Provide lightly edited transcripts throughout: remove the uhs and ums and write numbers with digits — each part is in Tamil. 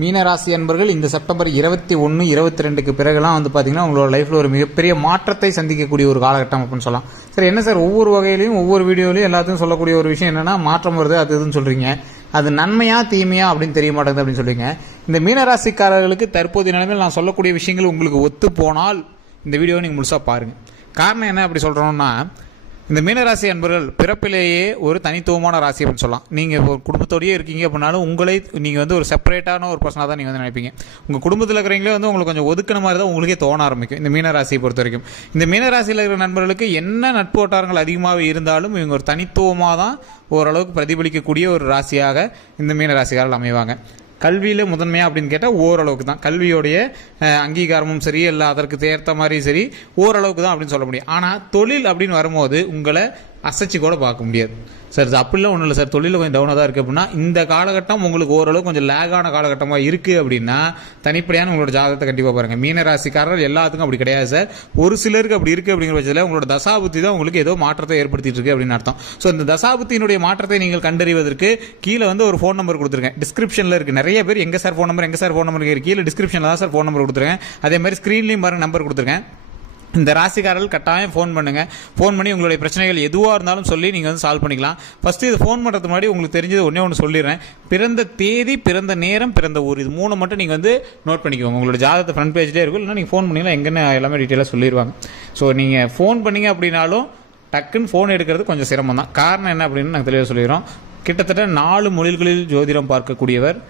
மீனராசி அன்பர்கள் இந்த செப்டம்பர் 21, 22க்கு பிறகுலாம் பார்த்தீங்கன்னா உங்களோட லைஃப்பில் ஒரு மிகப்பெரிய மாற்றத்தை சந்திக்கக்கூடிய ஒரு காலகட்டம் அப்படின்னு சொல்லலாம். சார் என்ன சார் ஒவ்வொரு வகையிலையும் ஒவ்வொரு வீடியோலையும் எல்லாத்தையும் சொல்லக்கூடிய ஒரு விஷயம் என்னன்னா மாற்றம் வருது அது இதுன்னு சொல்றீங்க. அது நன்மையா தீமையா அப்படின்னு தெரிய மாட்டேங்குது அப்படின்னு சொல்றீங்க. இந்த மீனராசிக்காரர்களுக்கு தற்போதைய நிலைமையில் நான் சொல்லக்கூடிய விஷயங்கள் உங்களுக்கு ஒத்து போனால் இந்த வீடியோவை நீங்கள் முழுசாக பாருங்கள். காரணம் என்ன அப்படி சொல்கிறோம்னா, இந்த மீனராசி அன்பர்கள் பிறப்பிலேயே ஒரு தனித்துவமான ராசி அப்படின்னு சொல்லலாம். நீங்கள் ஒரு குடும்பத்தோடையே இருக்கீங்க அப்படின்னாலும் உங்களை நீங்கள் ஒரு செப்பரேட்டான ஒரு பர்சனாக தான் நீங்கள் நினைப்பீங்க. உங்கள் குடும்பத்தில் இருக்கிறவங்களே உங்களுக்கு கொஞ்சம் ஒதுக்கின மாதிரி தான் உங்களுக்கே தோண ஆரம்பிக்கும் இந்த மீனராசியை பொறுத்த வரைக்கும். இந்த மீனராசியில் இருக்கிற நண்பர்களுக்கு என்ன நட்பு வட்டாரங்கள் அதிகமாக இருந்தாலும் இவங்க ஒரு தனித்துவமாக தான் ஓரளவுக்கு பிரதிபலிக்கக்கூடிய ஒரு ராசியாக இந்த மீனராசிக்காரர்கள் அமைவாங்க. கல்வியில் முதன்மையாக அப்படின்னு கேட்டால் ஓரளவுக்கு தான், கல்வியோடைய அங்கீகாரமும் சரி இல்லை அதற்கு தேர்த்த மாதிரி சரி ஓரளவுக்கு தான் அப்படின்னு சொல்ல முடியும். ஆனால் தொழில் அப்படின்னு வரும்போது உங்களை அசைச்சு கூட பார்க்க முடியாது. சார் அப்படிலாம் ஒன்றும் இல்லை சார், தொழிலில் கொஞ்சம் டவுனாக தான் இருக்குது அப்படின்னா இந்த காலகட்டம் உங்களுக்கு ஓரளவுக்கு கொஞ்சம் லேகான காலகட்டமாக இருக்குது அப்படின்னா தனிப்படையான உங்களோட ஜாதகத்தை கண்டிப்பாக பாருங்கள். மீனராசிக்காரர்கள் எல்லாத்துக்கும் அப்படி கிடையாது சார். ஒரு சிலருக்கு அப்படி இருக்குது அப்படிங்கிற பட்சத்தில் உங்களோட தசாபுத்தி தான் உங்களுக்கு ஏதோ மாற்றத்தை ஏற்படுத்திட்டு இருக்கு அப்படின்னு அர்த்தம். ஸோ இந்த தசாபுத்தியினுடைய மாற்றத்தை நீங்கள் கண்டறிவதற்கு கீழே ஒரு ஃபோன் நம்பர் கொடுத்துருக்கேன், டிஸ்கிரிப்ஷனில் இருக்குது. நிறைய பேர் எங்கே சார் ஃபோன் நம்பர் கீழே டிஸ்கிரிப்ஷனில் தான் சார் ஃபோன் நம்பர் கொடுத்துருக்கேன். அதே மாதிரி ஸ்க்ரீன்லேயும் பாருங்கள் நம்பர் கொடுத்துருக்கேன். இந்த ராசிக்காரர்கள் கட்டாயம் ஃபோன் பண்ணுங்கள். ஃபோன் பண்ணி உங்களுடைய பிரச்சனைகள் எதுவாக இருந்தாலும் சொல்லி நீங்கள் சால்வ் பண்ணிக்கலாம். ஃபஸ்ட்டு இது ஃபோன் பண்ணுறதுக்கு முன்னாடி உங்களுக்கு தெரிஞ்சது ஒன்று சொல்லிடுறேன். பிறந்த தேதி, பிறந்த நேரம், பிறந்த ஊர், இது 3 மட்டும் நீங்கள் நோட் பண்ணிக்கோங்க. உங்களோட ஜாதகத்தை ஃப்ரண்ட் பேஜ்லேயே இருக்கும். இல்லைனா நீங்கள் ஃபோன் பண்ணிங்கன்னா எங்கன்னு எல்லாமே டீட்டெயிலாக சொல்லிடுவாங்க. ஸோ நீங்கள் ஃபோன் பண்ணிங்க அப்படின்னாலும் டக்குன்னு ஃபோன் எடுக்கிறது கொஞ்சம் சிரமம் தான். காரணம் என்ன அப்படின்னு நாங்கள் தெளிவாக சொல்லிடுறோம். கிட்டத்தட்ட 4 மொழிகளில் ஜோதிடம் பார்க்கக்கூடியவர்,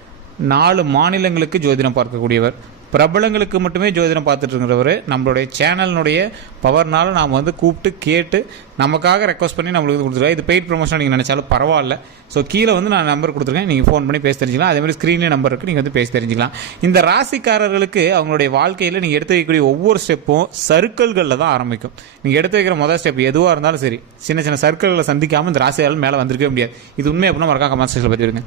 4 மாநிலங்களுக்கு ஜோதிடம் பார்க்கக்கூடியவர், பிரபலங்களுக்கு மட்டுமே ஜோதிடம் பார்த்துட்டு இருக்கிறவர். நம்மளுடைய சேனலினுடைய பவர்னால நாம் கூப்பிட்டு கேட்டு நமக்காக ரெக்வஸ்ட் பண்ணி நம்மளுக்கு கொடுத்துருக்கோம். இது பெய்ட் ப்ரொமோஷன் நீங்கள் நினச்சாலும் பரவாயில்ல. ஸோ கீழே நான் நம்பர் கொடுத்துருக்கேன், நீங்கள் ஃபோன் பண்ணி பேசி தெரிஞ்சிக்கலாம். அதேமாதிரி ஸ்க்ரீன்லேயே நம்பர் இருக்குது, நீங்கள் பேசி தெரிஞ்சிக்கலாம். இந்த ராசிக்காரர்களுக்கு அவங்களுடைய வாழ்க்கையில் நீங்கள் எடுத்து வைக்கக்கூடிய ஒவ்வொரு ஸ்டெப்பும் சர்க்கிள்களில் தான் ஆரம்பிக்கும். நீங்கள் எடுத்து வைக்கிற முதல் ஸ்டெப் எதுவாக இருந்தாலும் சரி சின்ன சின்ன சர்க்கிள்களை சந்திக்காமல் இந்த ராசியாளர்கள் மேலே வந்திருக்கவே முடியாது. இது உண்மை அப்படின்னா மறக்காம கமெண்ட் செக்ஷனில் பற்றிடுங்க.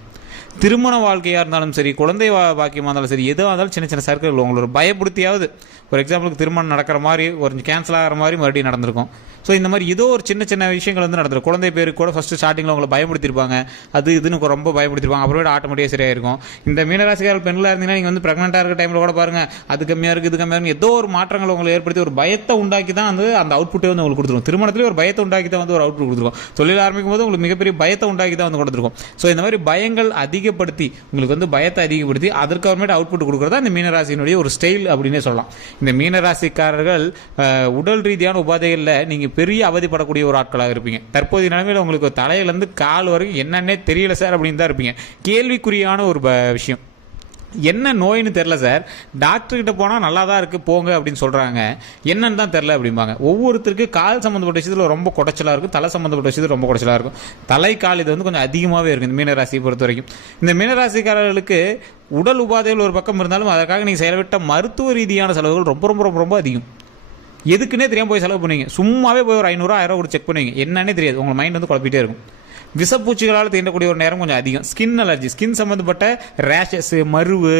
திருமண வாழ்க்கையாக இருந்தாலும் சரி, குழந்தை பாக்கியமாக இருந்தாலும் சரி, எதுவாக இருந்தாலும் சின்ன சின்ன சர்க்கிள் உங்களோட பயப்படுத்தியாவது, ஒரு எக்ஸாம்பிளுக்கு திருமணம் நடக்கிற மாதிரி ஒரு கேன்சல் ஆகிற மாதிரி மறுபடியும் நடந்திருக்கும். ஸோ இந்த மாதிரி ஏதோ ஒரு சின்ன சின்ன விஷயங்கள் நடந்திருக்கும். குழந்தை பேருக்கு கூட ஃபஸ்ட்டு ஸ்டார்டிங்கில் உங்களை பயப்படுத்திருப்பாங்க, அது இதுன்னு ரொம்ப பயப்படுத்திருப்பாங்க. அப்புறமேட்டு ஆட்டோமேட்டிக்காக சரியாக இருக்கும். இந்த மீனராசிக்காரர்கள் பெண்களாக இருந்தீங்கன்னா நீங்கள் ப்ரெக்னெண்ட்டாக இருக்க டைமில் கூட பாருங்கள், அது கம்மியாக இருக்குது இது கம்மியாக இருக்குது, ஏதோ ஒரு மாற்றங்கள் உங்களுக்கு ஏற்படுத்தி ஒரு பயத்தை உண்டாக்கி தான் அந்த அவுட்புட்டே உங்களுக்கு கொடுத்துருக்கும். திருமணத்திலே ஒரு பயத்தை உண்டாக்கி தான் ஒரு அவுட்புட் கொடுத்துருக்கும். தொழில் ஆரம்பிக்கும் போது உங்களுக்கு மிகப்பெரிய பயத்தை உண்டாக்கி தான் கொடுத்துருக்கும். ஸோ இந்த மாதிரி பயங்கள் அதிகப்படுத்தி உங்களுக்கு பயத்தை அதிகப்படுத்தி அதற்கு அப்புறமேட்டு அவுட்புட் கொடுக்குறதா இந்த மீனராசியினுடைய ஒரு ஸ்டைல் அப்படின்னே சொல்லலாம். இந்த மீனராசிக்காரர்கள் உடல் ரீதியான உபாதைகளில் நீங்கள் பெரிய அவதிப்படக்கூடிய ஒரு ஆட்களாக இருப்பீங்க. தற்போதைய நிலைமையில் உங்களுக்கு தலையிலேருந்து கால் வரைக்கும் என்னன்னே தெரியல சார் அப்படின்னு தான் இருப்பீங்க. கேள்விக்குறியான ஒரு விஷயம், என்ன நோயின்னு தெரில சார், டாக்டர்கிட்ட போனால் நல்லா தான் இருக்குது போங்க அப்படின்னு சொல்கிறாங்க, என்னன்னு தான் தெரில அப்படிம்பாங்க. ஒவ்வொருத்தருக்கு கால் சம்மந்தப்பட்ட விஷயத்தில் ரொம்ப குடைச்சலாக இருக்கும், தலை சம்மந்தப்பட்ட விஷயத்தில் ரொம்ப குடைச்சலாக இருக்கும். தலை கால் இது கொஞ்சம் அதிகமாகவே இருக்குது இந்த மீனராசியை பொறுத்த வரைக்கும். இந்த மீனராசிக்காரர்களுக்கு உடல் உபாதைகள் ஒரு பக்கம் இருந்தாலும் அதற்காக நீங்கள் செயல்பட்ட மருத்துவ ரீதியான செலவுகள் ரொம்ப ரொம்ப ரொம்ப ரொம்ப அதிகம். எதுக்குன்னே தெரியாமல் போய் செலவு பண்ணுவீங்க. சும்மாவே போய் ஒரு 500 1000 கூட செக் பண்ணுவீங்க, என்னன்னே தெரியாது. உங்கள் மைண்ட் குழப்பிட்டே இருக்கும். விஷப்பூச்சிகளால் தீண்டக்கூடிய ஒரு நேரம் கொஞ்சம் அதிகம். ஸ்கின் அலர்ஜி, ஸ்கின் சம்மந்தப்பட்ட ரேஷஸ், மருவு,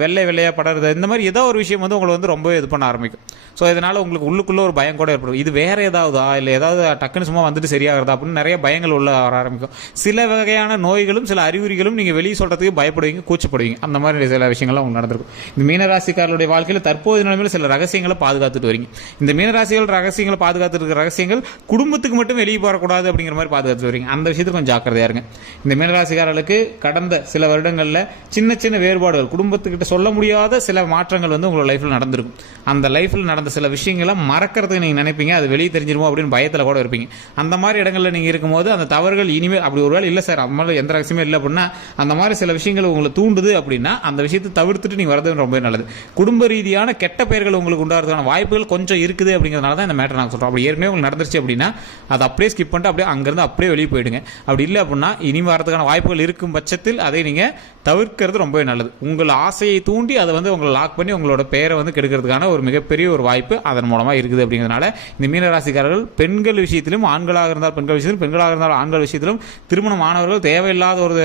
வெள்ளையாக படறது, இந்த மாதிரி ஏதோ ஒரு விஷயம் உங்களை ரொம்ப இது பண்ண ஆரம்பிக்கும். ஸோ இதனால் உங்களுக்கு உள்ளுக்குள்ளே ஒரு பயம் கூட ஏற்படும். இது வேறு ஏதாவதா இல்லை ஏதாவது டக்குன்னு சும்மா சரியாகிறதா அப்படின்னு நிறைய பயங்கள் உள்ள வர ஆரம்பிக்கும். சில வகையான நோய்களும் சில அறிகுறிகளும் நீங்கள் வெளியே சொல்கிறதுக்கு பயப்படுவீங்க, கூச்சப்படுவீங்க. அந்த மாதிரி சில விஷயங்கள்லாம் உங்களுக்கு நடந்திருக்கும். இந்த மீனராசிக்காரருடைய வாழ்க்கையில் தற்போது நிலைமையில் சில ரகசியங்களை பாதுகாத்துட்டு வரீங்க. இந்த மீனராசிகள் ரகசியங்களை பாதுகாத்துட்டு இருக்கிற ரகசியங்கள் குடும்பத்துக்கு மட்டும் வெளியே போகக்கூடாது அப்படிங்கிற மாதிரி பாதுகாத்துட்டு வரீங்க. அந்த விஷயத்துக்கு கொஞ்சம் ஜாக்கிரதையா இருங்க. இந்த மீனராசிக்காரர்களுக்கு கடந்த சில வருடங்களில் சின்ன சின்ன வேறுபாடுகள், குடும்பத்துக்கிட்ட சொல்ல முடியாத சில மாற்றங்கள் உங்களோட லைஃப்பில் நடந்திருக்கும். அந்த லைஃப்பில் நடந்த சில விஷயங்களை மறக்கிறதுக்கு நீங்கள் நினைப்பீங்க, அது வெளியே தெரிஞ்சிருமோ அப்படின்னு பயத்தில் கூட இருப்பீங்க. அந்த மாதிரி இடங்களில் நீங்கள் இருக்கும்போது அந்த தவறுகள் இனிமேல் அப்படி ஒரு வேலை இல்லை சார், அது மாதிரி எந்த ரகசியமே இல்லை அப்படின்னா அந்த மாதிரி சில விஷயங்கள் உங்களை தூண்டுது அப்படின்னா அந்த விஷயத்தை தவிர்த்துட்டு நீங்கள் வரது ரொம்ப நல்லது. குடும்ப ரீதியான கெட்ட பெயர்கள் உங்களுக்கு உண்டாகிறதுக்கான வாய்ப்புகள் கொஞ்சம் இருக்குது அப்படிங்கிறதுனால தான் இந்த மேட்டர் நான் சொல்கிறோம். அப்படி ஏற்கனவே உங்களுக்கு நடந்துருச்சு அப்படின்னா அதை அப்படியே ஸ்கிப் பண்ணிட்டு அப்படியே அங்கேருந்து அப்படியே வெளியே போயிடுங்க. அப்படி இல்லை அப்படின்னா இனி வரதுக்கான வாய்ப்புகள் இருக்கும் பட்சத்தில் அதை நீங்கள் தவிர்க்கிறது ரொம்பவே நல்லது. உங்கள் ஆசையை தூண்டி அதை உங்களை லாக் பண்ணி உங்களோட பெயரை கெடுக்கிறதுக்கான ஒரு மிகப்பெரிய ஒரு வாய்ப்பு அதன் மூலமாக இருக்குது. அப்படிங்கிறதுனால இந்த மீனராசிக்காரர்கள் பெண்கள் விஷயத்திலும், ஆண்களாக இருந்தால் பெண்கள் விஷயத்திலும், பெண்களாக இருந்தால் ஆண்கள் விஷயத்திலும், திருமணம் ஆனவர்கள் தேவையில்லாத ஒரு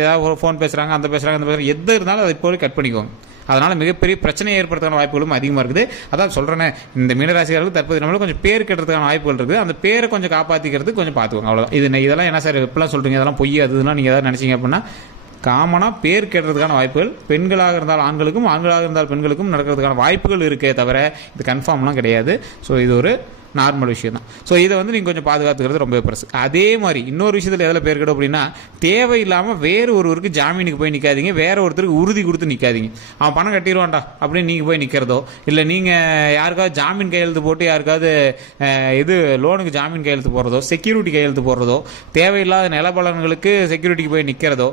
ஏதாவது ஒரு ஃபோன் பேசுகிறாங்க, அந்த பேசுகிறாங்க, அந்த பேசுகிறாங்க, எது இருந்தாலும் அதை போய் கட் பண்ணிக்கோங்க. அதனால் மிகப்பெரிய பிரச்சனையை ஏற்படுத்துகிற வாய்ப்புகளும் அதிகமாக இருக்குது. அதான் சொல்கிறேன், இந்த மீனராசிக்காரர்கள் தற்போது நம்மளும் கொஞ்சம் பேர் கட்டுறதுக்கான வாய்ப்புகள் இருக்குது. அந்த பேரை கொஞ்சம் காப்பாற்றிக்கிறது கொஞ்சம் பார்த்துக்கோங்க, அவ்வளோதான். இதெல்லாம் என்ன சார் இப்பெல்லாம் சொல்கிறீங்க, இதெல்லாம் பொய், அதுலாம் நீங்கள் எதாவது நினச்சிங்க அப்படின்னா காமனாக பேர் கேட்டதுக்கான வாய்ப்புகள் பெண்களாக இருந்தால் ஆண்களுக்கும், ஆண்களாக இருந்தால் பெண்களுக்கும் நடக்கிறதுக்கான வாய்ப்புகள் இருக்கே தவிர இது கன்ஃபார்ம்லாம் கிடையாது. ஸோ இது ஒரு நார்மல் விஷயம் தான். ஸோ இதை வந்து நீங்கள் கொஞ்சம் பாதுகாத்துக்கிறது ரொம்ப பெருசு. அதே மாதிரி இன்னொரு விஷயத்தில் எதில் பேர் கேடும் அப்படின்னா, தேவையில்லாமல் வேறு ஒருவருக்கு ஜாமீனுக்கு போய் நிற்காதீங்க, வேற ஒருத்தருக்கு உறுதி கொடுத்து நிற்காதீங்க. அவன் பணம் கட்டிடுவான்டா அப்படின்னு நீங்கள் போய் நிற்கிறதோ, இல்லை நீங்கள் யாருக்காவது ஜாமீன் கையெழுத்து போட்டு யாருக்காவது இது லோனுக்கு ஜாமீன் கையெழுத்து போடுறதோ, செக்யூரிட்டி கையெழுத்து போடுறதோ, தேவையில்லாத நிலபலன்களுக்கு செக்யூரிட்டிக்கு போய் நிற்கிறதோ,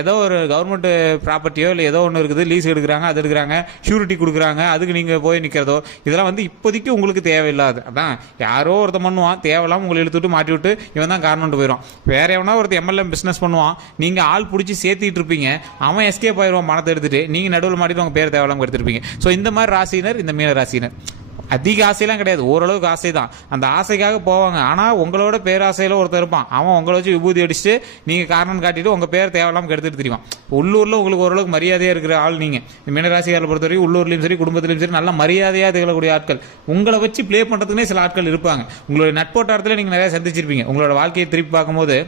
ஏதோ ஒரு கவர்மெண்ட் ப்ராப்பர்ட்டியோ இல்லை ஏதோ ஒன்று இருக்குது, லீஸ் எடுக்கிறாங்க, அது எடுக்கிறாங்க, ஷூரிட்டி கொடுக்குறாங்க, அதுக்கு நீங்கள் போய் நிற்கிறதோ, இதெல்லாம் வந்து இப்போதைக்கு உங்களுக்கு தேவையில்லாது. அதான் யாரோ ஒருத்த பண்ணுவான், தேவையில்லாம உங்களை இழுத்துட்டு மாட்டி விட்டு இவன் தான் காரணம்னு போயிடும். வேற எவனா ஒருத்த எம்எல்ஏ பிசினஸ் பண்ணுவான், நீங்க ஆள் பிடிச்சி சேர்த்திட்டு இருப்பீங்க, அவன் எஸ்கேப் ஆயிடுவான் பணத்தை எடுத்துட்டு, நீங்க நடுவில் மாட்டிட்டு உங்க பேர் தேவையில்லாம எடுத்திருப்பீங்க. ஸோ இந்த மாதிரி ராசினர், இந்த மீன ராசினர் அதிக ஆசையெல்லாம் கிடையாது, ஓரளவுக்கு ஆசை தான். அந்த ஆசைக்காக போவாங்க. ஆனால் உங்களோட பேராசையில் ஒருத்தர் இருப்பான், அவன் உங்களை வச்சு விபூதி அடிச்சுட்டு நீங்கள் காரணம் காட்டிட்டு உங்கள் பேர் தேவையில்லாமல் கெடுத்துட்டு தெரியும். உள்ளூரில் உங்களுக்கு ஓரளவுக்கு மரியாதையாக இருக்கிற ஆள் நீங்கள். மீனராசிக்காரரை பொறுத்த வரைக்கும் உள்ளூர்லையும் சரி குடும்பத்திலையும் சரி நல்ல மரியாதையாக திகழக்கூடிய ஆட்கள். உங்களை வச்சு ப்ளே பண்ணுறதுக்குனே சில ஆட்கள் இருப்பாங்க. உங்களுடைய நட்போட்டாரத்தில் நீங்கள் நிறைய சந்திச்சிருப்பீங்க. உங்களோட வாழ்க்கையை திருப்பி பார்க்கும்போது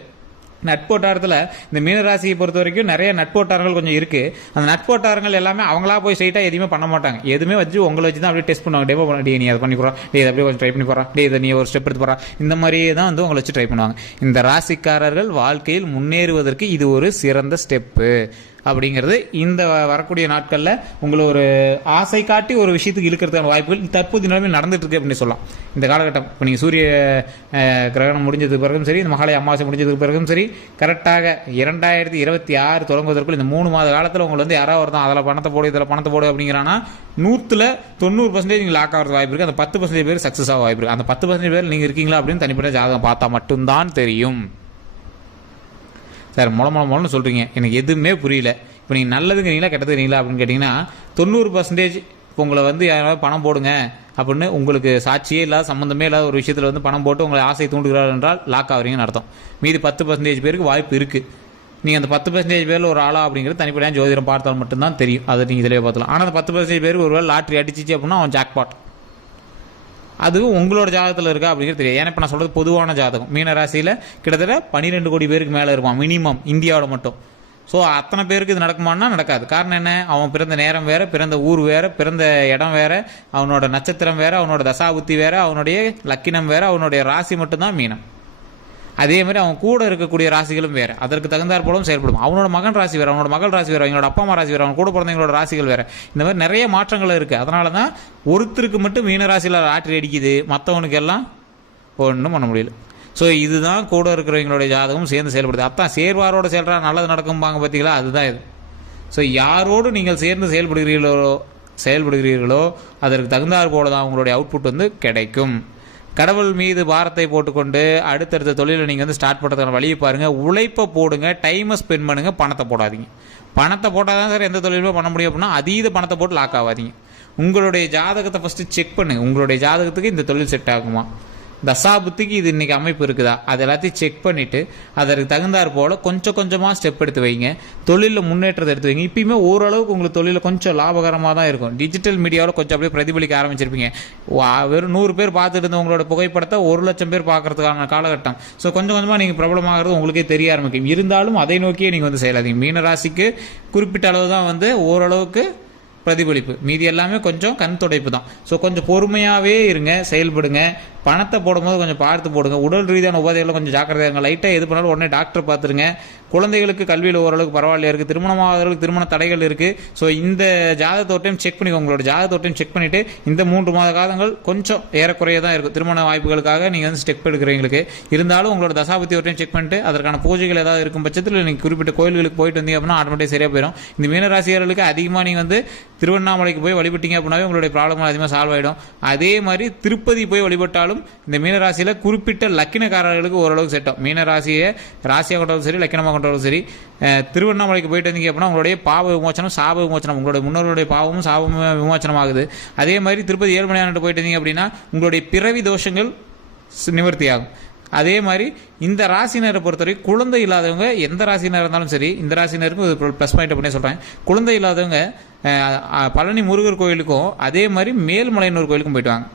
நட்போட்டாரத்தில் இந்த மீனராசியை பொறுத்த வரைக்கும் நிறைய நட்போட்டாரங்கள் கொஞ்சம் இருக்கு. அந்த நட்போட்டாரங்கள் எல்லாமே அவங்களா போய் ஸ்ட்ரைட்டாக எதுவுமே பண்ண மாட்டாங்க. எதுவுமே வச்சு உங்களை வச்சு தான் அப்படியே டெஸ்ட் பண்ணுவாங்க. டெமோ பண்ண, நீ அதை பண்ணி போறா, டே இதை அப்படியே கொஞ்சம் ட்ரை பண்ணி போறா, டே இதை நீ ஒரு ஸ்டெப் எடுத்து போறா, இந்த மாதிரியே தான் வந்து உங்களை வச்சு ட்ரை பண்ணுவாங்க. இந்த ராசிக்காரர்கள் வாழ்க்கையில் முன்னேறுவதற்கு இது ஒரு சிறந்த ஸ்டெப்பு அப்படிங்கிறது இந்த வரக்கூடிய நாட்களில் உங்களை ஒரு ஆசை காட்டி ஒரு விஷயத்துக்கு இழுக்கிறதுக்கான வாய்ப்புகள் தற்போது நிலைமையில் நடந்துட்டு இருக்கு அப்படின்னு சொல்லலாம். இந்த காலகட்டம் இப்போ நீங்கள் சூரிய கிரகணம் முடிஞ்சதுக்கு பிறகும் சரி, இந்த மகாலய அமாவாசை முடிஞ்சதுக்கு பிறகும் சரி, கரெக்டாக 2026 தொடங்குவதற்குள் இந்த 3 மாத காலத்தில் உங்களை வந்து யாராவது ஒருத்தான் அதில் பணத்தை போடு இதில் பணத்தை போடு அப்படிங்கிறான்னா 100% நீங்கள் லாக் ஆகிறது வாய்ப்பு இருக்குது. அந்த 10% பேர் சக்ஸஸ் ஆக வாய்ப்பு இருக்குது. அந்த 10% பேர் நீங்கள் இருக்கீங்களா அப்படின்னு தனிப்பட்ட ஜாதகம் பார்த்தா மட்டும்தான் தெரியும். சார் மொளன்னு சொல்கிறீங்க, எனக்கு எதுவுமே புரியல, இப்போ நீங்கள் நல்லதுங்கிறீங்களா கெட்டதுங்கிறீங்களா அப்படின்னு கேட்டிங்கன்னா 90% இப்போ உங்களை வந்து யாராவது பணம் போடுங்க அப்படின்னு உங்களுக்கு சாட்சியே இல்லாத சம்மந்தமே இல்லாத ஒரு விஷயத்தில் வந்து பணம் போட்டு உங்களை ஆசை தூண்டுகிறார் என்றால் லாக் ஆகிறீங்கன்னு அர்த்தம். மீதி 10% பேருக்கு வாய்ப்பு இருக்குது. நீங்கள் அந்த 10% பேரில் ஒரு ஆளா அப்படிங்கிறது தனிப்படையாக ஜோதிடம் பார்த்தால் மட்டும்தான் தெரியும். அதை நீங்கள் இதிலே பார்த்துலாம். ஆனால் அந்த 10% பேருக்கு ஒரு வேளை லாட்ரி அடிச்சிச்சு அப்படின்னா அவன் ஜாக்பாட். அதுவும் உங்களோட ஜாதகத்தில் இருக்கா அப்படிங்கிறது தெரியாது. ஏன்னா இப்போ நான் சொல்கிறது பொதுவான ஜாதகம். மீன ராசியில் கிட்டத்தட்ட 12 கோடி பேருக்கு மேலே இருப்பான் மினிமம் இந்தியாவோட மட்டும். ஸோ அத்தனை பேருக்கு இது நடக்குமான்னா நடக்காது. காரணம் என்ன? அவன் பிறந்த நேரம் வேறு, பிறந்த ஊர் வேறு, பிறந்த இடம் வேறு, அவனோட நட்சத்திரம் வேறு, அவனோட தசாபுத்தி வேறு, அவனுடைய லக்கினம் வேறு, அவனுடைய ராசி மட்டும்தான் மீனம். அதே மாதிரி அவன் கூட இருக்கக்கூடிய ராசிகளும் வேறு, அதற்கு தகுந்தாற் போலும் செயல்படும். அவனோட மகன் ராசி வேறு, அவனோட மகள் ராசி வேறு, அவங்களோட அப்பா அம்மா ராசி வேறு, அவன் கூட பிறந்தவங்களோட ராசிகள் வேறு. இந்த மாதிரி நிறைய மாற்றங்கள் இருக்குது. அதனால தான் ஒருத்தருக்கு மட்டும் மீன ராசியில் லாட்ரி அடிக்குது, மற்றவனுக்கு எல்லாம் ஒன்றும் பண்ண முடியல. ஸோ இதுதான் கூட இருக்கிறவங்களுடைய ஜாதகம் சேர்ந்து செயல்படுது. அதான் சேர்வாரோட செயல்றா நல்லது நடக்கும்பாங்க பார்த்தீங்களா, அதுதான் இது. ஸோ யாரோடு நீங்கள் சேர்ந்து செயல்படுகிறீர்களோ அதற்கு தகுந்தாற் போல தான் உங்களுடைய அவுட்புட் வந்து கிடைக்கும். கடவுள் மீது பாரத்தை போட்டுக்கொண்டு அடுத்தடுத்த தொழிலை நீங்கள் வந்து ஸ்டார்ட் பண்ணுறதுக்கான வழியை பாருங்கள். உழைப்பை போடுங்க, டைமை ஸ்பெண்ட் பண்ணுங்கள், பணத்தை போடாதீங்க. பணத்தை போட்டால் தான் சார் எந்த தொழிலுமே பண்ண முடியும் அப்படின்னா அதீத பணத்தை போட்டு லாக் ஆகாதீங்க. உங்களுடைய ஜாதகத்தை ஃபஸ்ட்டு செக் பண்ணுங்கள். உங்களுடைய ஜாதகத்துக்கு இந்த தொழில் செட் ஆகுமா, தசாபுத்திக்கு இது இன்றைக்கி அமைப்பு இருக்குதா, அது எல்லாத்தையும் செக் பண்ணிவிட்டு அதற்கு தகுந்தாற் போல் கொஞ்சம் கொஞ்சமாக ஸ்டெப் எடுத்து வைங்க. தொழிலில் முன்னேற்றத்தை எடுத்து வைங்க. இப்பயுமே ஓரளவுக்கு உங்களுக்கு தொழிலில் கொஞ்சம் லாபகரமாக தான் இருக்கும். டிஜிட்டல் மீடியாவில் கொஞ்சம் அப்படியே பிரதிபலிக்க ஆரம்பிச்சிருப்பீங்க. வெறும் 100 பேர் பார்த்துட்டு இருந்த உங்களோட புகைப்படத்தை 1,00,000 பேர் பார்க்கறதுக்கான காலகட்டம். ஸோ கொஞ்சம் கொஞ்சமாக நீங்கள் பிரபலமாகிறது உங்களுக்கே தெரிய ஆரம்பிக்கும். இருந்தாலும் அதை நோக்கியே நீங்கள் வந்து செயலாதீங்க. மீனராசிக்கு குறிப்பிட்ட அளவு தான் வந்து ஓரளவுக்கு பிரதிபலிப்பு, மீதி எல்லாமே கொஞ்சம் கண் துடைப்பு தான். ஸோ கொஞ்சம் பொறுமையாகவே இருங்க, செயல்படுங்க. பணத்தை போடும்போது கொஞ்சம் பார்த்து போடுங்க. உடல் ரீதியான உபாதைகளில் கொஞ்சம் ஜாக்கிரதையாக இருங்க. லைட்டாக எது பண்ணாலும் உடனே டாக்டர் பார்த்துருங்க. குழந்தைகளுக்கு கல்வியில் ஓரளவுக்கு பரவாயில்லையா இருக்குது, திருமணமாகிறவர்களுக்கு திருமண தடைகள் இருக்குது. ஸோ இந்த ஜாதகத்தோட்டையும் செக் பண்ணிக்கோங்க. உங்களோட ஜாதகத்தோட்டையும் செக் பண்ணிவிட்டு இந்த 3 மாத காலங்கள் கொஞ்சம் ஏறக்குறைய தான் இருக்கும் திருமண வாய்ப்புகளுக்காக நீங்கள் வந்து ஸ்டெப் எடுக்கிறவங்களுக்கு. இருந்தாலும் உங்களோட தசாபத்தியோட்டையும் செக் பண்ணிட்டு அதற்கான பூஜைகள் ஏதாவது இருக்கும் பட்சத்தில் நீங்கள் குறிப்பிட்ட கோயில்களுக்கு போயிட்டு வந்தீங்க அப்படின்னா ஆட்டோமேட்டிக் சரியாக போயிடும். இந்த மீனராசியர்களுக்கு அதிகமாக நீங்கள் வந்து திருவண்ணாமலைக்கு போய் வழிபட்டீங்க அப்படின்னாவே உங்களுடைய ப்ராப்ளம் அதிகமாக சால்வ் ஆகிடும். அதே மாதிரி திருப்பதி போய் வழிபட்டாலும் இந்த மீனராசியில் குறிப்பிட்ட லக்கினக்காரர்களுக்கு ஓரளவுக்கு செட்டும். மீனராசியை ராசியாக கொண்டாலும் சரி, லக்கினமாக கொண்டாலும் சரி, திருவண்ணாமலைக்கு போயிட்டு வந்தீங்க அப்படின்னா உங்களுடைய பாவ விமோச்சனம், சாப விமோச்சனம், உங்களுடைய முன்னோருடைய பாவமும் சாபமும் விமோச்சனம் ஆகுது. அதே மாதிரி திருப்பதி ஏழுமலையான்ட்டு போயிட்டு வந்தீங்க அப்படின்னா உங்களுடைய பிறவி தோஷங்கள் நிவர்த்தி ஆகும். அதே மாதிரி இந்த ராசினரை பொறுத்தவரை குழந்தை இல்லாதவங்க, எந்த ராசினர் இருந்தாலும் சரி, இந்த ராசினருக்கும் ஒரு ப்ளஸ் பாயிண்ட் அப்படின்னு சொல்கிறேன். குழந்தை இல்லாதவங்க பழனி முருகர் கோயிலுக்கும் அதே மாதிரி மேல்மலையனூர் கோயிலுக்கும் போயிட்டு வாங்க.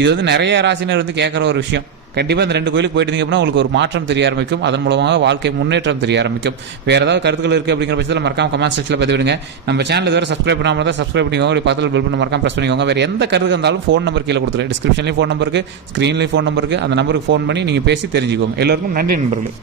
இது வந்து நிறைய ராசினர் வந்து கேட்குற ஒரு விஷயம். கண்டிப்பாக இந்த 2 கோயிலுக்கு போயிட்டு இருந்தீங்க அப்படின்னா உங்களுக்கு ஒரு மாற்றம் தெரிய ஆரம்பிக்கும். அதன் மூலமாக வாழ்க்கை முன்னேற்றம் தெரிய ஆரம்பிக்கும். வேறு ஏதாவது கருத்துக்கள் இருக்குது அப்படிங்கிற பட்சத்தில் மறக்காம கமெண்ட் செக்ஷனில் பதிவிடுங்க. நம்ம சேனல் இதுவரை சப்ஸ்கிரைப் பண்ணாமல் தான் சப்ஸ்கிரைப் பண்ணிக்கோங்க. பக்கத்தில் பெல் பண்ணி மறக்காம ப்ரெஸ் பண்ணிக்கோங்க. வேறு எந்த கருத்து இருந்தாலும் ஃபோன் நம்பர் கீழே கொடுத்துருக்கேன். டிஸ்கிரிப்ஷன்லேயும் ஃபோன் நம்பருக்கு, ஸ்க்ரீன்லேயும் ஃபோன் நம்பருக்கு, அந்த நம்பருக்கு ஃபோன் பண்ணி நீங்கள் பேசி தெரிஞ்சுக்கோங்க. எல்லோருக்கும் நன்றி நண்பர்களே.